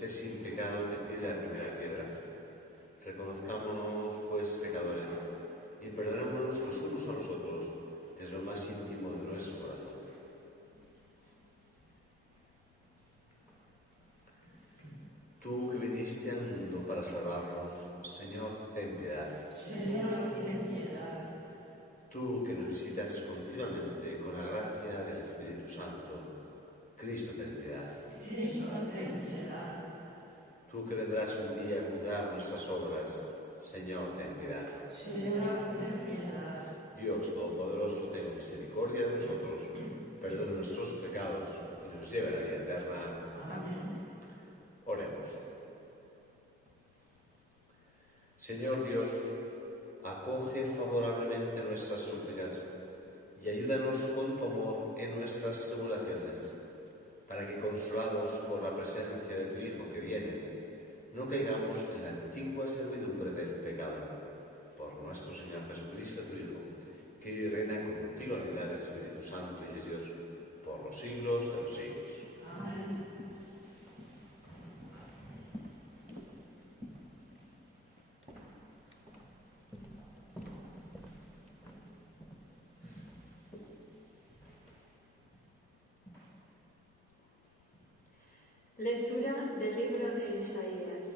esté sin pecado que tire la primera piedra. Reconozcámonos, pues, pecadores, y perdonémonos los unos a los otros desde lo más íntimo de nuestro corazón. Tú que viniste al mundo para salvarnos, Señor, ten piedad. Señor, ten piedad. Tú que nos visitas continuamente con la gracia del Espíritu Santo, Cristo, ten piedad. Cristo, ten piedad. Tú que vendrás un día a juzgar nuestras obras, Señor, ten piedad. Señor, ten piedad. Dios Todopoderoso, tenga misericordia de nosotros, perdone nuestros pecados y nos lleve a la vida eterna. Amén. Oremos. Señor Dios, acoge favorablemente nuestras súplicas y ayúdanos con tu amor en nuestras tribulaciones, para que, consolados por la presencia de tu Hijo que viene, no caigamos en la antigua servidumbre del pecado. Por nuestro Señor Jesucristo, tu Hijo, que vive y reina contigo en la unidad del Espíritu Santo y es Dios por los siglos de los siglos. Amén. Lectura del libro de Isaías.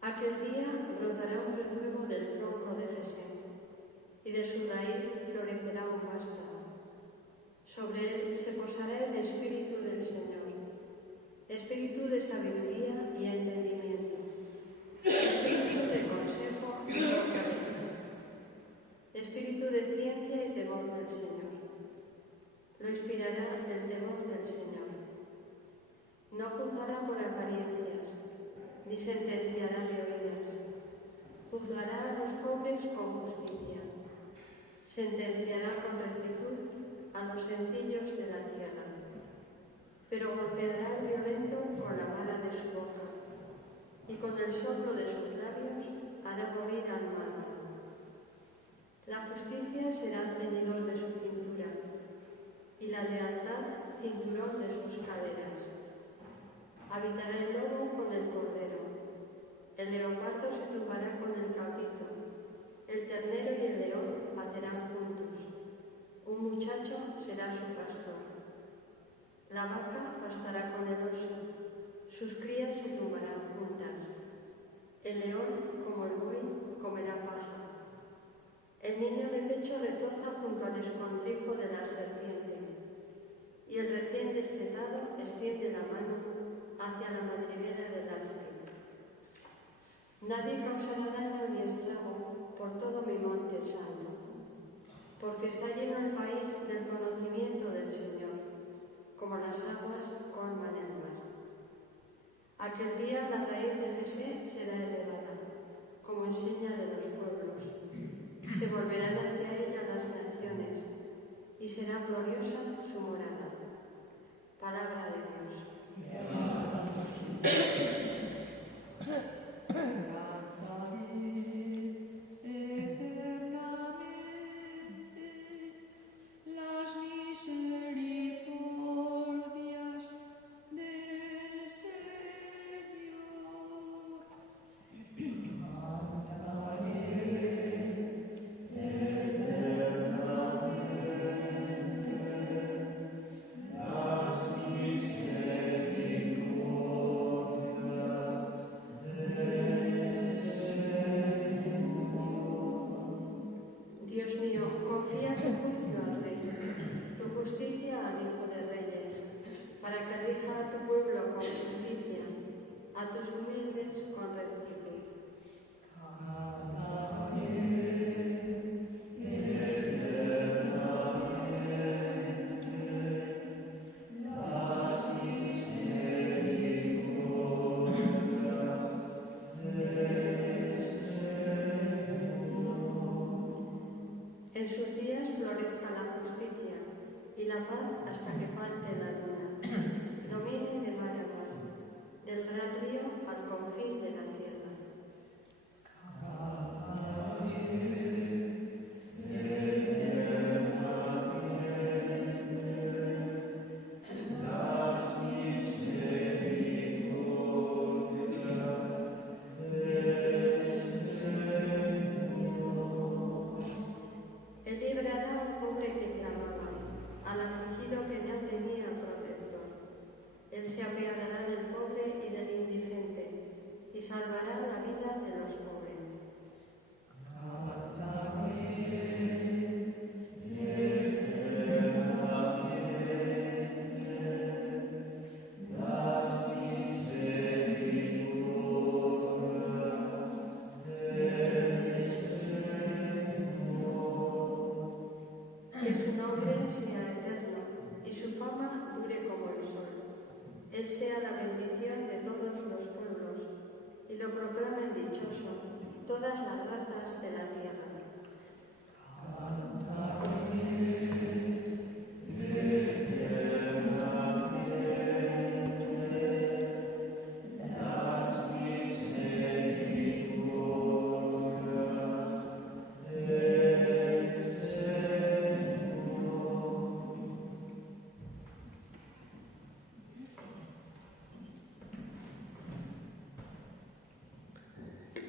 Aquel día brotará un renuevo del tronco de Jesé, y de su raíz florecerá un vástago. Sobre él se posará el Espíritu del Señor, Espíritu de sabiduría y entendimiento, Espíritu de consejo y fortaleza, Espíritu de ciencia y temor del Señor. Lo inspirará el temor del Señor. No juzgará por apariencias, ni sentenciará de oídas. Juzgará a los pobres con justicia. Sentenciará con rectitud a los sencillos de la tierra. Pero golpeará al violento con la vara de su boca, y con el soplo de sus labios hará morir al manso. La justicia será ceñidor de su cintura, y la lealtad cinturón de sus caderas. Habitará el lobo con el cordero, el leopardo se tumbará con el cabrito, el ternero y el león pacerán juntos, un muchacho será su pastor. La vaca pastará con el oso, sus crías se tumbarán juntas. El león, como el buey, comerá paja. El niño de pecho retoza junto al escondrijo de la serpiente, y el recién destetado extiende la mano hacia la madriguera del áspid. Nadie causará daño ni estrago por todo mi monte santo, porque está lleno el país del conocimiento del Señor, como las aguas colman el mar. Aquel día la raíz de Jesé será elevada, como enseña de los pueblos. Se volverán hacia ella las naciones, y será gloriosa su morada. Palabra de Dios. Las misericordias del Señor. Dios mío, confía tu juicio al Rey, tu justicia al Hijo de Reyes, para que rija a tu pueblo con justicia, a tus humildes con rectitud. En sus días florezca la justicia y la paz hasta que falte la luna. Domine de mar a mar, del gran río al confín de la tierra. Las misericordias sea eterno y su fama dure como el sol. Él sea la bendición de todos los pueblos y lo proclamen dichoso todas las razas de la tierra.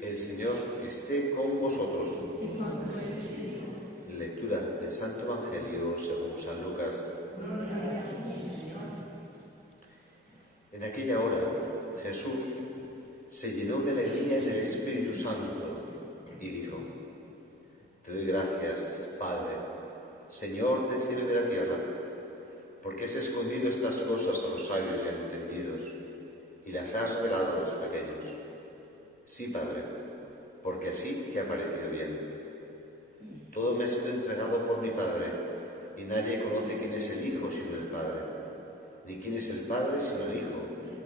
El Señor esté con vosotros. Lectura del Santo Evangelio según San Lucas. En aquella hora Jesús se llenó de alegría en el Espíritu Santo y dijo: Te doy gracias, Padre, Señor del cielo y de la tierra, porque has escondido estas cosas a los sabios y entendidos y las has revelado a los pequeños. Sí, Padre, porque así te ha parecido bien. Todo me ha sido entregado por mi Padre, y nadie conoce quién es el Hijo sino el Padre, ni quién es el Padre sino el Hijo,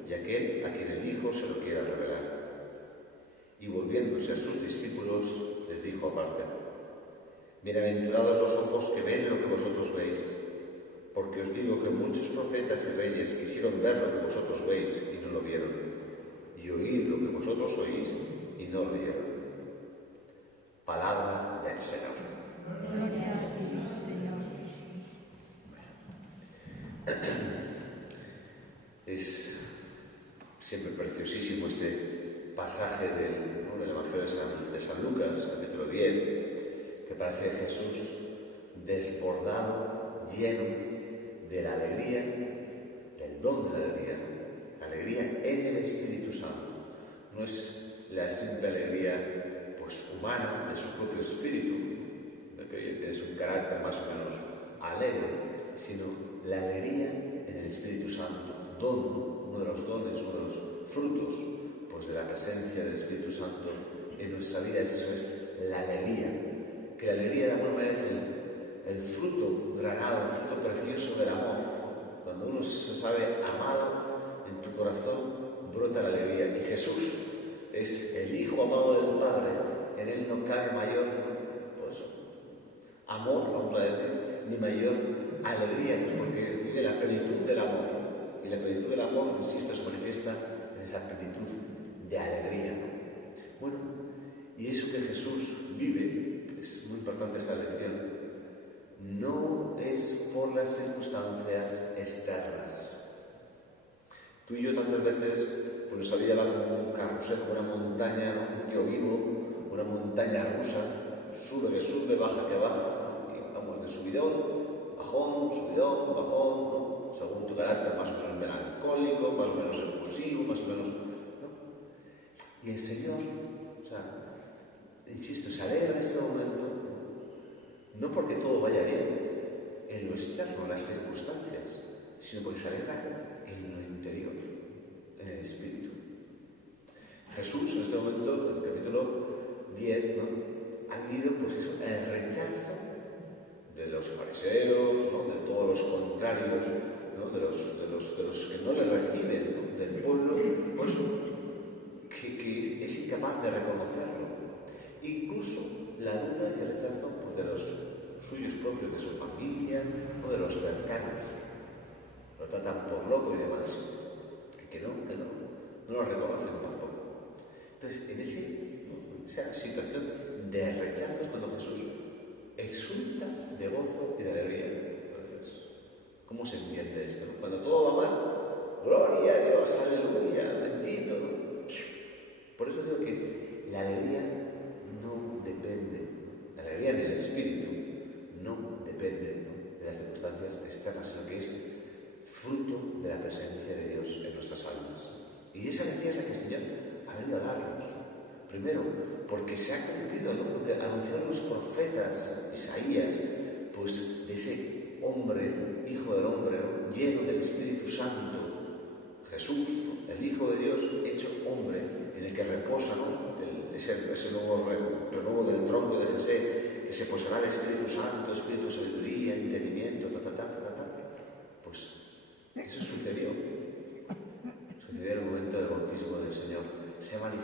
y aquel a quien el Hijo se lo quiera revelar. Y volviéndose a sus discípulos, les dijo aparte: Bienaventurados los ojos que ven lo que vosotros veis, porque os digo que muchos profetas y reyes quisieron ver lo que vosotros veis y no lo vieron, y oír lo que vosotros oís y no lo oyeron. Palabra del Señor. Gloria a ti, Señor. Es siempre preciosísimo este pasaje del Evangelio de San Lucas, capítulo 10, que parece Jesús desbordado, lleno de la alegría, del don de la alegría en el Espíritu Santo. No es la simple alegría humana de su propio espíritu, de que oye, tienes un carácter más o menos alegre, sino la alegría en el Espíritu Santo, uno de los dones, uno de los frutos pues, de la presencia del Espíritu Santo en nuestra vida. Eso es la alegría, que la alegría de alguna manera es el fruto granado, el fruto precioso del amor. Cuando uno se sabe amado, en tu corazón brota la alegría, y Jesús es el Hijo amado del Padre. En él no cabe mayor amor, vamos a decir, ni mayor alegría, pues porque vive la plenitud del amor. Y la plenitud del amor, insisto, se manifiesta en esa plenitud de alegría. Bueno, y eso que Jesús vive, es muy importante esta lección, no es por las circunstancias externas. Tú y yo tantas veces pues nos había dado un carrusel, una montaña, un tío vivo, una montaña rusa, sube que sube, baja que baja, y vamos de subidón, bajón, ¿no? Según tu carácter más o menos melancólico, más o menos efusivo, más o menos, ¿no? Y el Señor, insisto, se alegra en este momento, no porque todo vaya bien en lo externo, en las circunstancias, sino porque se alegra en lo interior, en el espíritu. Jesús, en este momento, en el capítulo 10, ¿no?, ha vivido el rechazo de los fariseos, ¿no?, de todos los contrarios, ¿no?, de los que no le reciben, ¿no?, del pueblo, pues, que es incapaz de reconocerlo. Incluso la duda y el rechazo de los suyos propios, de su familia o de los cercanos. Lo tratan por loco y demás. Que no lo reconocen tampoco. Entonces, en esa situación de rechazo es cuando Jesús exulta de gozo y de alegría. Entonces, ¿cómo se entiende esto? Cuando todo va mal, gloria a Dios, aleluya, bendito. Por eso digo que la alegría no depende, la alegría en el espíritu no depende, ¿no?, de las circunstancias externas, sino que es fruto de la presencia de Dios en nuestras almas. Y esa alegría es la que el Señor ha venido a darnos. Primero, porque se ha cumplido lo que anunciaron los profetas, Isaías, pues de ese hombre, Hijo del Hombre, ¿no?, lleno del Espíritu Santo, Jesús, el Hijo de Dios, hecho hombre, en el que reposa, ¿no?, ese nuevo renuevo del tronco de Jesé, que se posará el Espíritu Santo, Espíritu de sabiduría, entendimiento,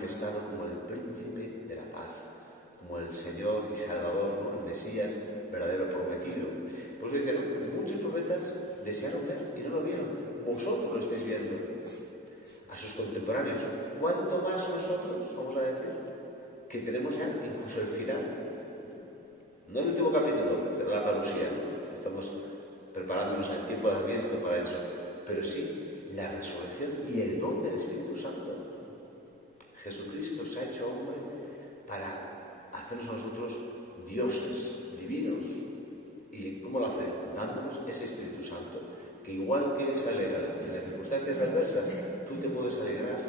manifestado como el príncipe de la paz, como el Señor y Salvador, ¿no? El Mesías verdadero prometido. Pues dicen, muchos profetas desearon ver y no lo vieron. Vosotros lo estáis viendo. A sus contemporáneos, ¿cuánto más nosotros, vamos a decir, que tenemos ya incluso el final? No el último capítulo, pero la parusía. Estamos preparándonos al tiempo de Adviento para eso. Pero sí, la resurrección y el don del Espíritu Santo. Jesucristo se ha hecho hombre para hacernos a nosotros dioses, divinos. ¿Y cómo lo hace? Dándonos ese Espíritu Santo, que igual que se alegra en las circunstancias adversas, tú te puedes alegrar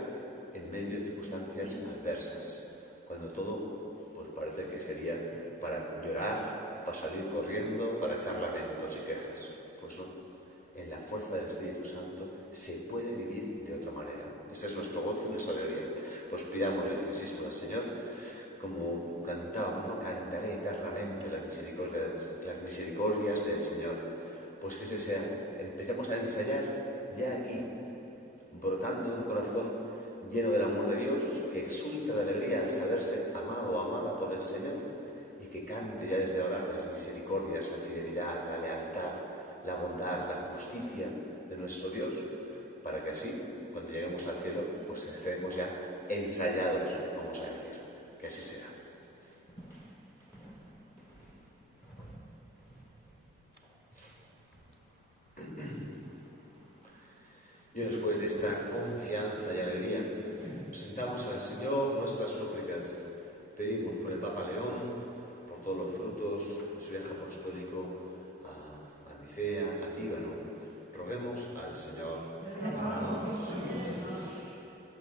en medio de circunstancias adversas, cuando todo pues parece que sería para llorar, para salir corriendo, para echar lamentos y quejas. Pues no, en la fuerza del Espíritu Santo se puede vivir de otra manera. Ese es nuestro gozo y nuestra alegría. Pues pidámosle, insisto, al Señor, como cantábamos, ¿no? Cantaré eternamente las misericordias del Señor. Pues que ese sea, empecemos a ensayar ya aquí, brotando un corazón lleno del amor de Dios, que exulta de alegría al saberse amado o amada por el Señor, y que cante ya desde ahora las misericordias, la fidelidad, la lealtad, la bondad, la justicia de nuestro Dios, para que así, cuando lleguemos al cielo, pues estemos ya ensayados, vamos a decir, que así será. Y después de esta confianza y alegría, presentamos al Señor nuestras súplicas. Pedimos por el Papa León, por todos los frutos de su viaje apostólico a Nicea, a Líbano. Roguemos al Señor.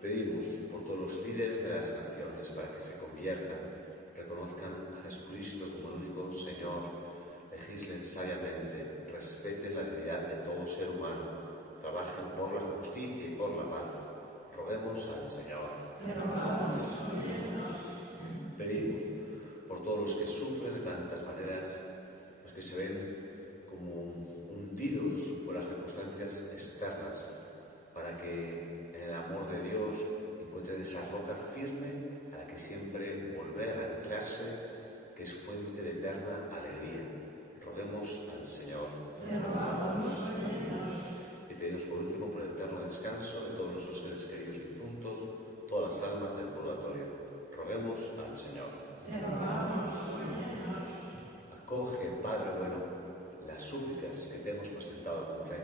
Pedimos por todos los líderes de las naciones para que se conviertan, reconozcan a Jesucristo como el único Señor, legislen sabiamente, respeten la dignidad de todo ser humano, trabajen por la justicia y por la paz. Roguemos al Señor. Pedimos por todos los que sufren de tantas maneras, los que se ven como hundidos por las circunstancias externas, para que en el amor de Dios encuentren esa roca firme a la que siempre volver a anclarse, que es fuente de eterna alegría. Roguemos al Señor. Y pedimos por último por el eterno descanso de todos nuestros seres queridos difuntos, todas las almas del purgatorio. Roguemos al Señor. Acoge, Padre bueno, las súplicas que te hemos presentado con fe.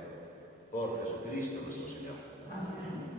Por Jesucristo nuestro Señor. Amén.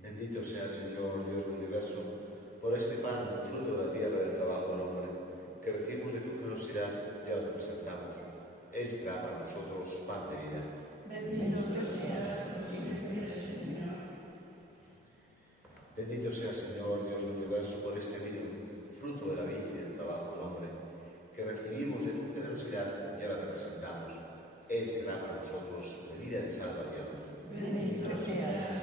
Bendito sea el Señor, Dios del universo, por este pan, fruto de la tierra del trabajo del hombre, que recibimos de tu generosidad y ahora te presentamos. Él será para nosotros pan de vida. Bendito sea Señor. Bendito sea Señor, Dios del universo, por este vino, fruto de la vid y del trabajo del hombre, que recibimos de tu generosidad y ahora te presentamos. Él será para nosotros bebida de salvación. Bendito sea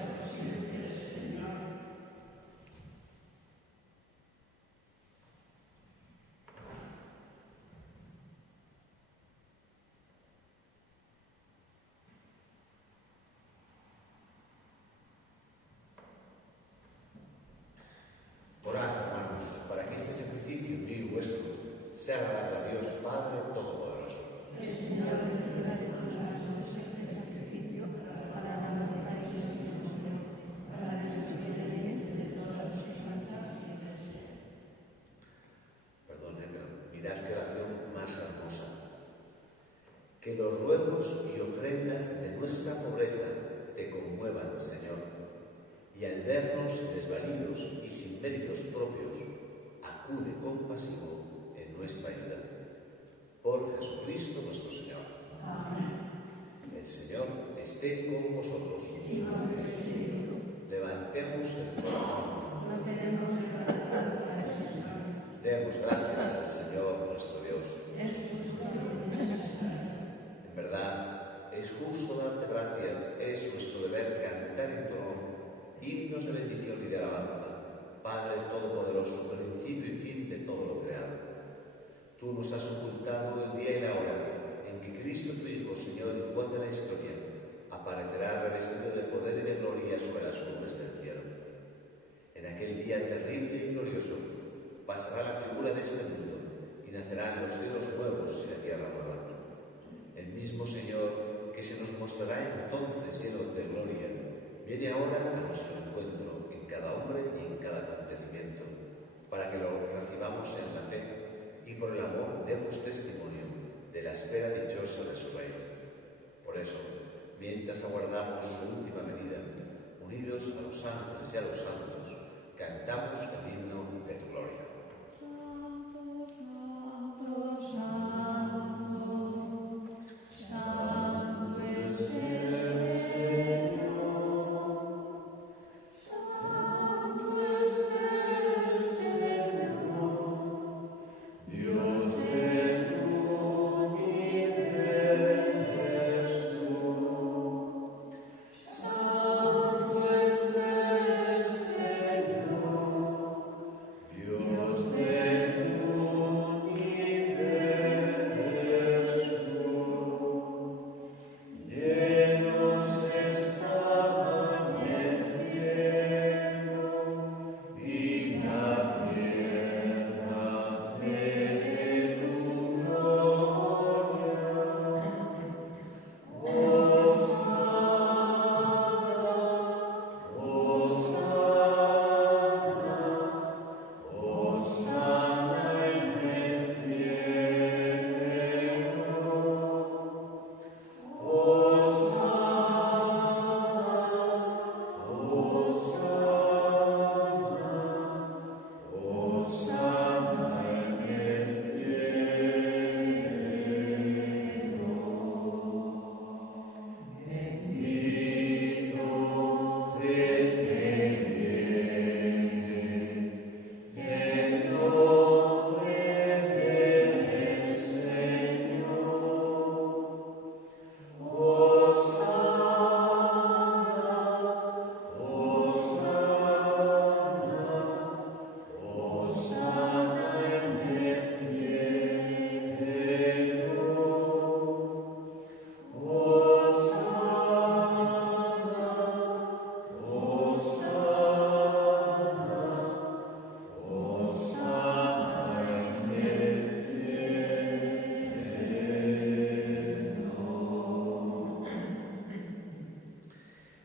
sea agradable a Dios Padre Todopoderoso. El Señor reciba de tus manos este sacrificio para la gloria y honor, para la redención de todas sus santas iglesias. Perdone, pero mirad qué oración más hermosa. Que los ruegos y ofrendas de nuestra pobreza te conmuevan, Señor, y al vernos desvalidos y sin méritos propios, acude compasivo nuestra ayuda. Por Jesucristo nuestro Señor. El Señor esté con vosotros. Y con tu espíritu. Levantemos el corazón. No tenemos corazón para el Señor. Demos gracias al Señor nuestro Dios. Es justo y necesario. En verdad, es justo darte gracias, es nuestro deber cantar en tu honor himnos de bendición y de alabanza, Padre Todopoderoso, principio y fin de todo lo creado. Tú nos has ocultado el día y la hora en que Cristo, tu Hijo, Señor y juez de la historia, aparecerá revestido de poder y de gloria sobre las nubes del cielo. En aquel día terrible y glorioso pasará la figura de este mundo y nacerán los cielos nuevos y la tierra nueva. El mismo Señor que se nos mostrará entonces lleno de gloria, viene ahora a nuestro encuentro en cada hombre y en cada acontecimiento, para que lo recibamos en la fe y por el amor demos testimonio de la espera dichosa de su reino. Por eso, mientras aguardamos su última venida, unidos a los ángeles y a los santos, cantamos el himno de tu gloria.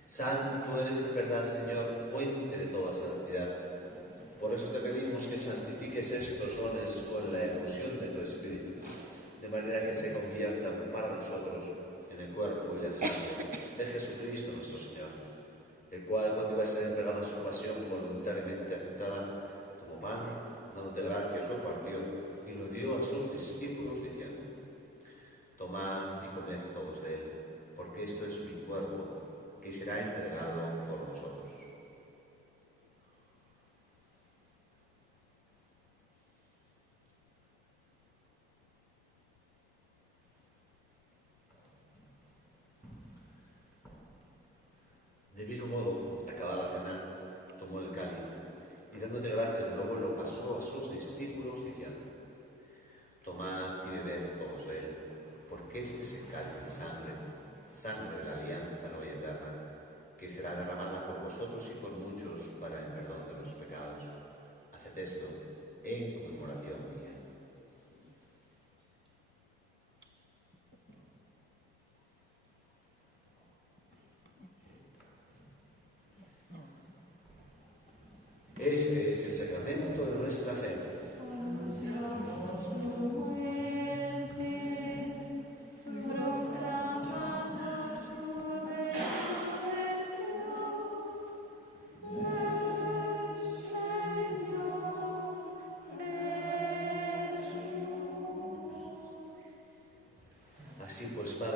Santo eres en verdad, Señor, fuente de toda santidad. Por eso te pedimos que santifiques estos dones con la efusión de tu Espíritu, de manera que se conviertan para nosotros en el cuerpo y la sangre de Jesucristo nuestro Señor, el cual, cuando iba a ser entregado a su pasión voluntariamente aceptada, como pan, dándote gracias, lo partió y lo dio a sus discípulos diciendo: tomad y comed todos de él, porque esto es mi cuerpo, que será entregado por vosotros. De mismo modo, acabada la cena, tomó el cáliz y dándote gracias de nuevo lo pasó a sus discípulos diciendo: tomad y bebed todos de él, porque este es el cáliz de sangre de la alianza nueva y eterna, que será derramada por vosotros y por muchos para el perdón de los pecados. Haced esto en conmemoración mía. Este es el sacramento de nuestra fe. Así pues, Padre,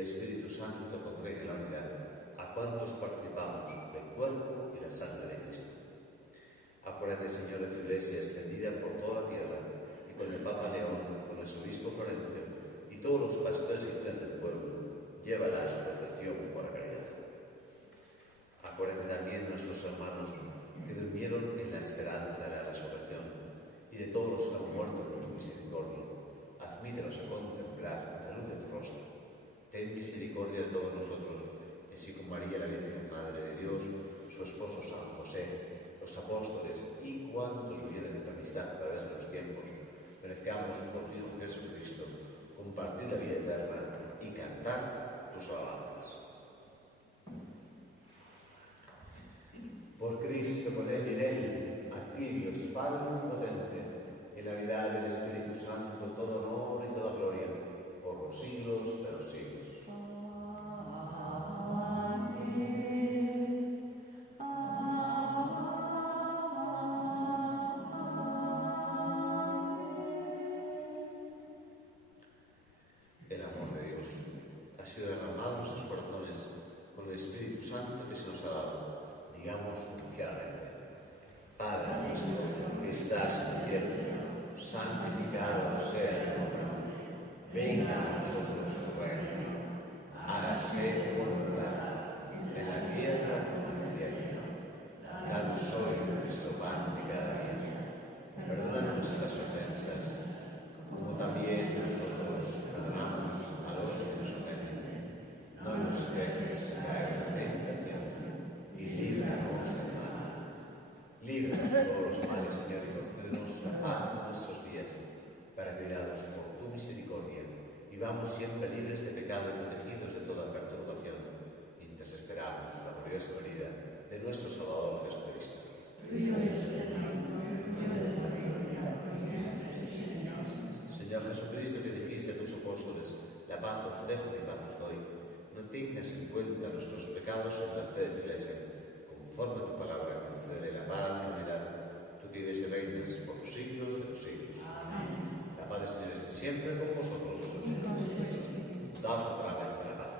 el Espíritu Santo congregue la unidad a cuantos participamos del cuerpo y la sangre de Cristo. Acuérdate, Señor, de tu Iglesia extendida por toda la tierra, y con el Papa León, con el obispo Florencio y todos los pastores y fieles del pueblo, llévala a su perfección por la caridad. Acuérdate también de nuestros hermanos que durmieron en la esperanza de la resurrección, y de todos los que han muerto por tu misericordia. Admítelos a contemplar la luz de tu rostro. Ten misericordia de todos nosotros, y así con María, la Virgen Madre de Dios, su esposo San José, los apóstoles y cuantos vivieron en tu amistad a través de los tiempos, merezcamos por tu Hijo Jesucristo compartir la vida eterna y cantar tus alabanzas. Por Cristo, con Él y en Él, a ti, Dios Padre Omnipotente, en la unidad del Espíritu Santo, todo honor y toda gloria, por los siglos de los siglos. El amor de Dios ha sido derramado en nuestros corazones por el Espíritu Santo que se nos ha dado. Digamos confiadamente: Padre nuestro que estás en el cielo, santificado sea tu nombre. Venga a nosotros tu reino. Hágase tu voluntad en la tierra como en el cielo. Danos hoy nuestro pan de cada día. Perdona nuestras ofensas, como también nosotros perdonamos a los que nos ofenden. No nos dejes caer en tentación y líbranos del mal. Líbranos de todos los males, Señor, y concédenos la paz en nuestros días, para que, guiados por tu misericordia, vivamos siempre libres de pecado y protegidos de toda perturbación, mientras esperamos la gloriosa venida de nuestro Salvador Jesucristo. Señor Jesucristo, que dijiste a tus apóstoles: la paz os dejo, mi paz os doy. No tengas en cuenta nuestros pecados en la fe de tu Iglesia. Conforme a tu palabra, concederé la paz y la unidad, tú que vives y reinas por los siglos de los siglos. Amén. La paz del Señor esté siempre con vosotros. Daos otra vez la paz.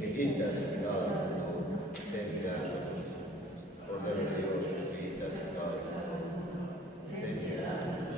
Que quitas el pecado del mundo, ten piedad de nosotros. Cordero de Dios, que quitas el pecado del mundo, ten piedad de nosotros.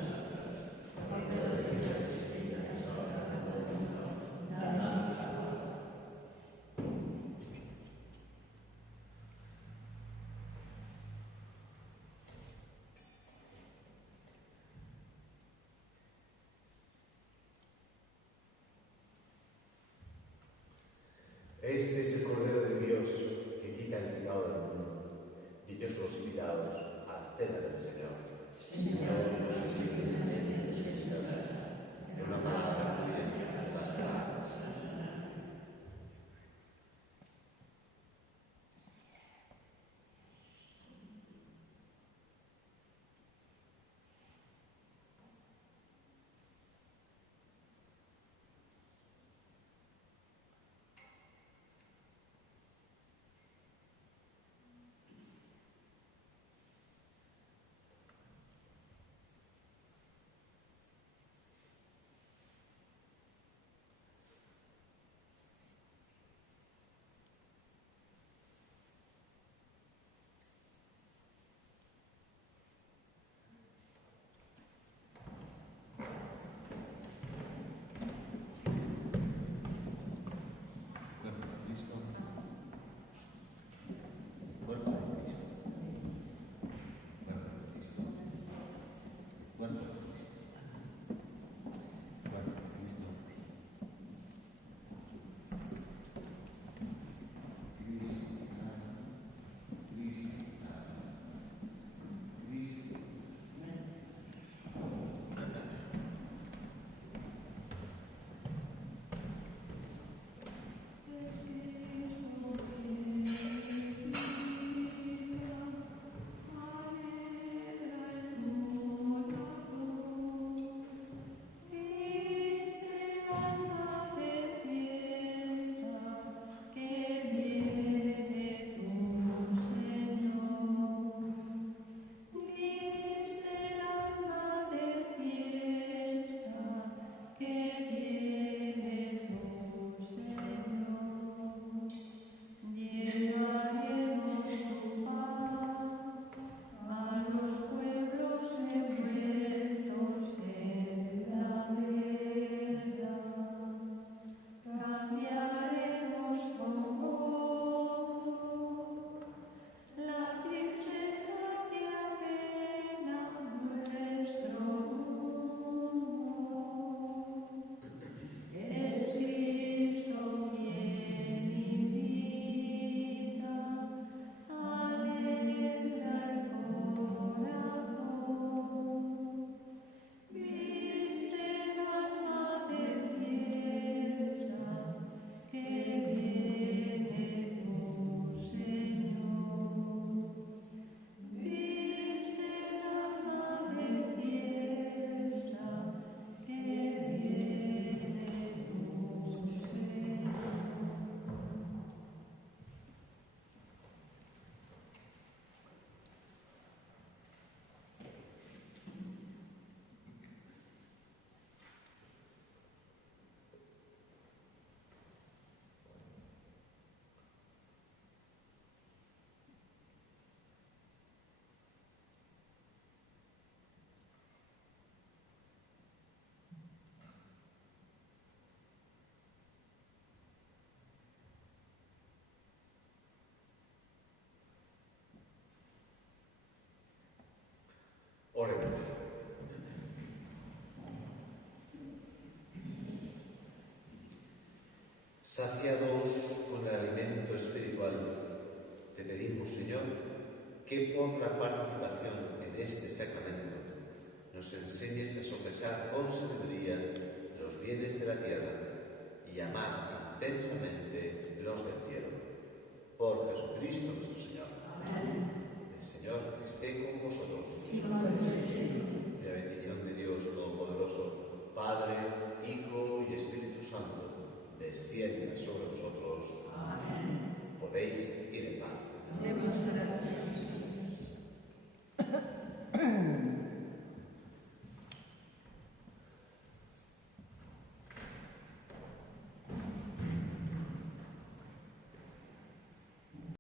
Este es el Cordero de Dios que quita el pecado del mundo. Dichosos los invitados a la cena del Señor. Señor, nos exige de una palabra tuya, bastará. Oremos. Saciados con el alimento espiritual, te pedimos, Señor, que por la participación en este sacramento nos enseñes a sopesar con sabiduría los bienes de la tierra y amar intensamente los del cielo. Por Jesucristo nuestro Señor. Amén. El Señor esté con vosotros. Y con tu espíritu. La bendición de Dios Todopoderoso, Padre, Hijo y Espíritu Santo, descienda sobre vosotros. Amén. Podéis ir en paz. Demos